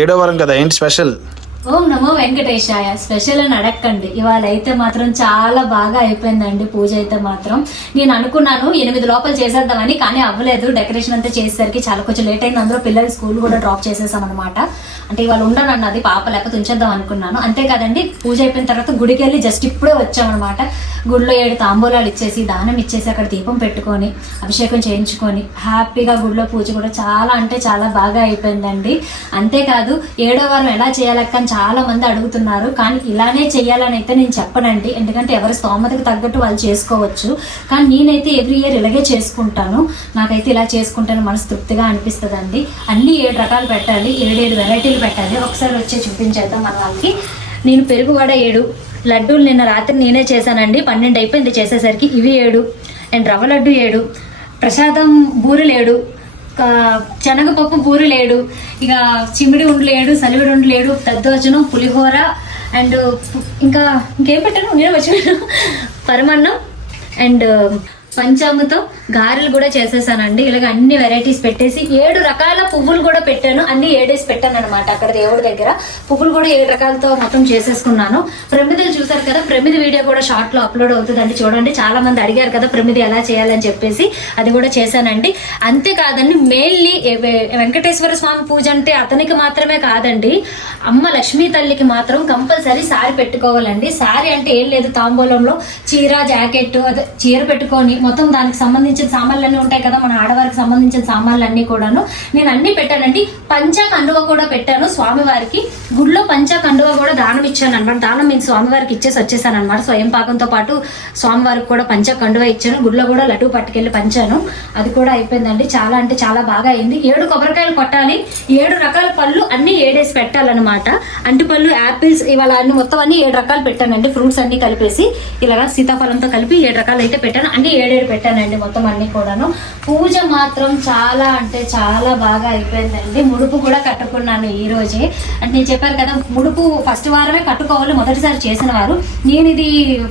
ఏడో వారం కదా, ఏంటి స్పెషల్? ఓం నమో వెంకటేశాయ. స్పెషల్ అని అడగండి, ఇవాళ అయితే మాత్రం చాలా బాగా అయిపోయిందండి పూజ అయితే మాత్రం. నేను అనుకున్నాను 8 లోపల చేసేద్దామని, కానీ అవ్వలేదు. డెకరేషన్ అంతా చేసేసరికి చాలా కొంచెం లేట్ అయింది. అందులో పిల్లలు స్కూల్ కూడా డ్రాప్ చేసేసాం అనమాట. అంటే ఇవాళ ఉండను అన్నది పాప, లేకపోతే ఉంచేద్దాం అనుకున్నాను. అంతేకాదండి, పూజ అయిపోయిన తర్వాత గుడికి వెళ్ళి జస్ట్ ఇప్పుడే వచ్చామన్నమాట. గుడిలో 7 తాంబూలాలు ఇచ్చేసి, దానం ఇచ్చేసి, అక్కడ దీపం పెట్టుకొని అభిషేకం చేయించుకొని హ్యాపీగా గుడిలో పూజ కూడా చాలా అంటే చాలా బాగా అయిపోయిందండి. అంతేకాదు 7వ వారం ఎలా చేయాలక్కని చాలా మంది అడుగుతున్నారు, కానీ ఇలానే చేయాలని అయితే నేను చెప్పనండి. ఎందుకంటే ఎవరి స్తోమతకు తగ్గట్టు వాళ్ళు చేసుకోవచ్చు, కానీ నేనైతే ఎవ్రీ ఇయర్ ఇలాగే చేసుకుంటాను. నాకైతే ఇలా చేసుకుంటాను మనసు తృప్తిగా అనిపిస్తుందండి. అన్ని 7 రకాలు పెట్టాలి, 7 వెరైటీలు పెట్టాలి. ఒకసారి వచ్చి చూపించేద్దాం మన వాళ్ళకి. నేను పెరుగువడ 7, లడ్డూలు నిన్న రాత్రి నేనే చేశానండి, 12 అయిపోయింది చేసేసరికి. ఇవి 7 అండ్ రవ్వ లడ్డు 7, ప్రసాదం బూరెలు 7, శనగపప్పు బూరెలు 7, ఇక చిమిడి ఉండ్లు 7, సలివిడి ఉండ్లు 7, దద్దోజనం, పులిహోర అండ్ ఇంకేం పెట్టాను నేను వచ్చిన పరమాన్నం అండ్ పంచామృతం, గారెలు కూడా చేసేసానండి. ఇలాగ అన్ని వెరైటీస్ పెట్టేసి 7 రకాల పువ్వులు కూడా పెట్టాను. అన్ని 7 పెట్టాను అనమాట. అక్కడ దేవుడి దగ్గర పువ్వులు కూడా 7 రకాలతో మొత్తం చేసేసుకున్నాను. ప్రమిదలు చూసారు కదా, ప్రమిది వీడియో కూడా షార్ట్ లో అప్లోడ్ అవుతుందండి, చూడండి. చాలా మంది అడిగారు కదా ప్రమిది ఎలా చేయాలని చెప్పేసి, అది కూడా చేశానండి. అంతేకాదండి, మెయిన్లీ వెంకటేశ్వర స్వామి పూజ అంటే అతనికి మాత్రమే కాదండి, అమ్మ లక్ష్మీ తల్లికి మాత్రం కంపల్సరీ సారీ పెట్టుకోవాలండి. సారీ అంటే ఏం లేదు, తాంబూలంలో చీర జాకెట్ అదే చీర పెట్టుకొని మొత్తం దానికి సంబంధించిన సామాన్లన్నీ ఉంటాయి కదా, మన ఆడవారికి సంబంధించిన సామాన్లన్నీ కూడాను నేను అన్ని పెట్టానండి. పంచ కండువ కూడా పెట్టాను స్వామివారికి. గుడిలో పంచ కండువ కూడా దానం ఇచ్చాను అనమాట. దానం నేను స్వామివారికి ఇచ్చేసి వచ్చేసాను అనమాట. స్వయం పాకంతో పాటు స్వామివారికి కూడా పంచ కండువ ఇచ్చాను. గుడిలో కూడా లడ్డు పట్టుకెళ్ళి పంచాను, అది కూడా అయిపోయిందండి. చాలా అంటే చాలా బాగా అయింది. 7 కొబ్బరికాయలు కొట్టాలి, 7 రకాల పళ్ళు అన్ని 7 పెట్టాలన్నమాట. అంటిపళ్ళు, యాపిల్స్, ఇవాళ అన్ని మొత్తం అన్ని 7 రకాలు పెట్టానండి. ఫ్రూట్స్ అన్ని కలిపేసి ఇలాగా సీతాఫలంతో కలిపి 7 రకాలు అయితే పెట్టాను. అన్ని 7 పెట్టానండి మొత్తం అన్ని కూడాను. పూజ మాత్రం చాలా అంటే చాలా బాగా అయిపోయిందండి. ముడుపు కూడా కట్టుకున్నాను ఈ రోజే. అంటే నేను చెప్పాను కదా, ముడుపు ఫస్ట్ వారమే కట్టుకోవాలి, మొదటిసారి చేసిన వారు. నేను ఇది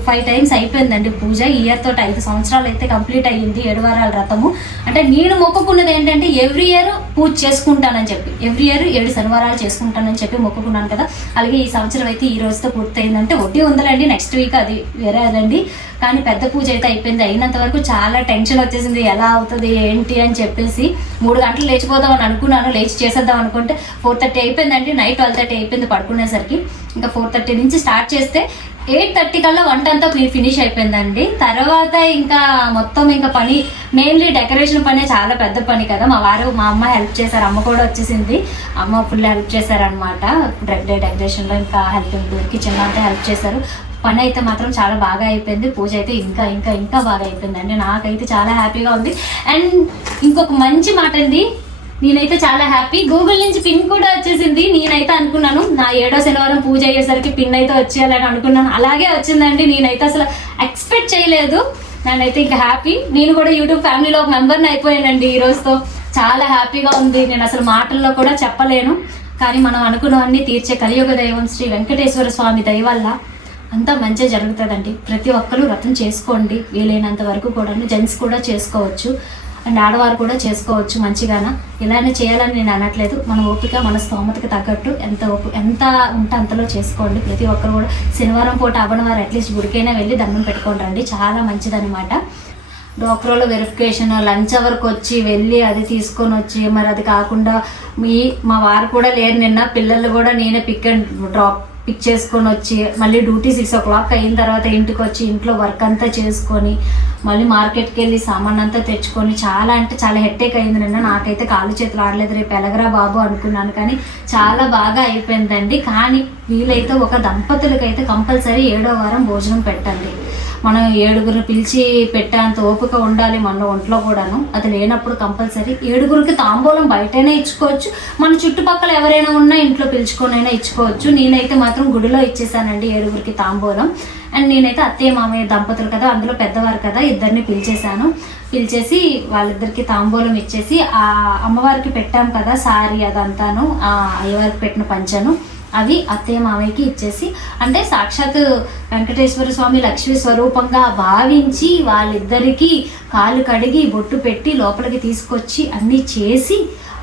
5 టైమ్స్ అయిపోయిందండి పూజ. ఈ ఇయర్ తోటి 5 సంవత్సరాలు అయితే కంప్లీట్ అయ్యింది 7 వారాల వ్రతము. అంటే నేను మొక్కుకున్నది ఏంటంటే ఎవ్రీ ఇయర్ పూజ చేసుకుంటానని చెప్పి, ఎవ్రీ ఇయర్ 7 శనివారాలు చేసుకుంటానని చెప్పి మొక్కుకున్నాను కదా. అలాగే ఈ సంవత్సరం అయితే ఈ రోజుతో పూర్తయిందంటే, వడ్డీ ఉందండి నెక్స్ట్ వీక్, అది వేరే అదండి. కానీ పెద్ద పూజ అయితే అయిపోయింది. అయినంత వరకు చాలా టెన్షన్ వచ్చేసింది, ఎలా అవుతుంది ఏంటి అని చెప్పేసి. 3 గంటలు లేచిపోదాం అని అనుకున్నాను, లేచి చేసేద్దాం అనుకుంటే 4:30 అయిపోయిందండి. నైట్ 12:30 అయిపోయింది పడుకునేసరికి. ఇంకా 4:30 నుంచి స్టార్ట్ చేస్తే 8:30 కల్లా వంట అంతా ఫినిష్ అయిపోయిందండి. తర్వాత ఇంకా మొత్తం ఇంకా పని, మెయిన్లీ డెకరేషన్ పనే చాలా పెద్ద పని కదా. మా అమ్మ హెల్ప్ చేశారు, అమ్మ కూడా వచ్చేసింది. అమ్మ ఫుల్ హెల్ప్ చేశారనమాట డెకరేషన్లో. ఇంకా కిచెన్ అంతా హెల్ప్ చేశారు. పని అయితే మాత్రం చాలా బాగా అయిపోయింది. పూజ అయితే ఇంకా ఇంకా ఇంకా బాగా అయిపోయిందండి. నాకైతే చాలా హ్యాపీగా ఉంది. అండ్ ఇంకొక మంచి మాట అండి, నేనైతే చాలా హ్యాపీ. గూగుల్ నుంచి పిన్ కూడా వచ్చేసింది. నేనైతే అనుకున్నాను నా 7వ శనివారం పూజ అయ్యేసరికి పిన్ అయితే వచ్చేయాలని అనుకున్నాను, అలాగే వచ్చిందండి. నేనైతే అసలు ఎక్స్పెక్ట్ చేయలేదు. నేనైతే ఇంకా హ్యాపీ. నేను కూడా యూట్యూబ్ ఫ్యామిలీలో ఒక మెంబర్ని అయిపోయానండి ఈ రోజుతో. చాలా హ్యాపీగా ఉంది. నేను అసలు మాటల్లో కూడా చెప్పలేను. కానీ మనం అనుకున్నవన్నీ తీర్చే కలియుగ దైవం శ్రీ వెంకటేశ్వర స్వామి దయ వల్ల అంతా మంచిగా జరుగుతుందండి. ప్రతి ఒక్కరూ వ్రతం చేసుకోండి, వీలైనంత వరకు కూడా. జెంట్స్ కూడా చేసుకోవచ్చు అండ్ ఆడవారు కూడా చేసుకోవచ్చు మంచిగాన. ఇలానే చేయాలని నేను అనట్లేదు. మన ఓపిక, మన స్తోమతకి తగ్గట్టు ఎంత ఉంటే అంతలో చేసుకోండి. ప్రతి ఒక్కరు కూడా శనివారం పూట అవ్వని వారు అట్లీస్ట్ గుడికైనా వెళ్ళి దండం పెట్టుకొని రండి, చాలా మంచిదనమాట. డాక్టర్లో వెరిఫికేషన్, లంచ్ అవర్కి వచ్చి వెళ్ళి అది తీసుకొని వచ్చి, మరి అది కాకుండా మా వారు కూడా లేరు నిన్న. పిల్లలు కూడా నేనే పిక్ చేసుకొని వచ్చి, మళ్ళీ డ్యూటీ 6 o'clock అయిన తర్వాత ఇంటికి వచ్చి ఇంట్లో వర్క్ అంతా చేసుకొని, మళ్ళీ మార్కెట్కి వెళ్ళి సామాన్ అంతా తెచ్చుకొని, చాలా అంటే చాలా హెడ్ఏక్ అయింది నిన్న. నాకైతే కాళ్ళు చేతులు ఆడలేదు. రేపు ఎలగరా బాబు అనుకున్నాను, కానీ చాలా బాగా అయిపోయిందండి. కానీ వీలైతే ఒక దంపతులకైతే కంపల్సరీ 7వ వారం భోజనం పెట్టండి. మనం 7గురిని పిలిచి పెట్టేంత ఓపిక ఉండాలి మన ఒంట్లో కూడాను. అది లేనప్పుడు కంపల్సరీ 7గురికి తాంబూలం బయటైనా ఇచ్చుకోవచ్చు, మన చుట్టుపక్కల ఎవరైనా ఉన్నా ఇంట్లో పిలుచుకొనైనా ఇచ్చుకోవచ్చు. నేనైతే మాత్రం గుడిలో ఇచ్చేసానండి 7గురికి తాంబూలం. అండ్ నేనైతే అత్తయ్య మామయ్య దంపతులు కదా, అందులో పెద్దవారు కదా, ఇద్దరిని పిలిచేసి వాళ్ళిద్దరికి తాంబూలం ఇచ్చేసి, ఆ అమ్మవారికి పెట్టాం కదా సారీ అదంతాను, ఆ అయ్యవారికి పెట్టిన పంచను అవి అత్తయ్య మామయ్యకి ఇచ్చేసి, అంటే సాక్షాత్ వెంకటేశ్వర స్వామి లక్ష్మీ స్వరూపంగా భావించి వాళ్ళిద్దరికీ కాళ్ళు కడిగి బొట్టు పెట్టి లోపలికి తీసుకొచ్చి అన్నీ చేసి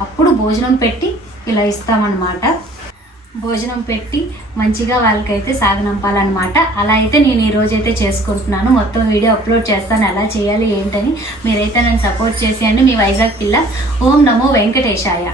అప్పుడు భోజనం పెట్టి ఇలా ఇస్తామన్నమాట. భోజనం పెట్టి మంచిగా వాళ్ళకైతే సాగనంపాలన్నమాట. అలా అయితే నేను ఈ రోజైతే చేసుకుంటున్నాను. మొత్తం వీడియో అప్లోడ్ చేస్తాను ఎలా చేయాలి ఏంటని. మీరైతే నన్ను సపోర్ట్ చేసేయండి. మీ వైజాగ్ పిల్ల. ఓం నమో వెంకటేశాయ.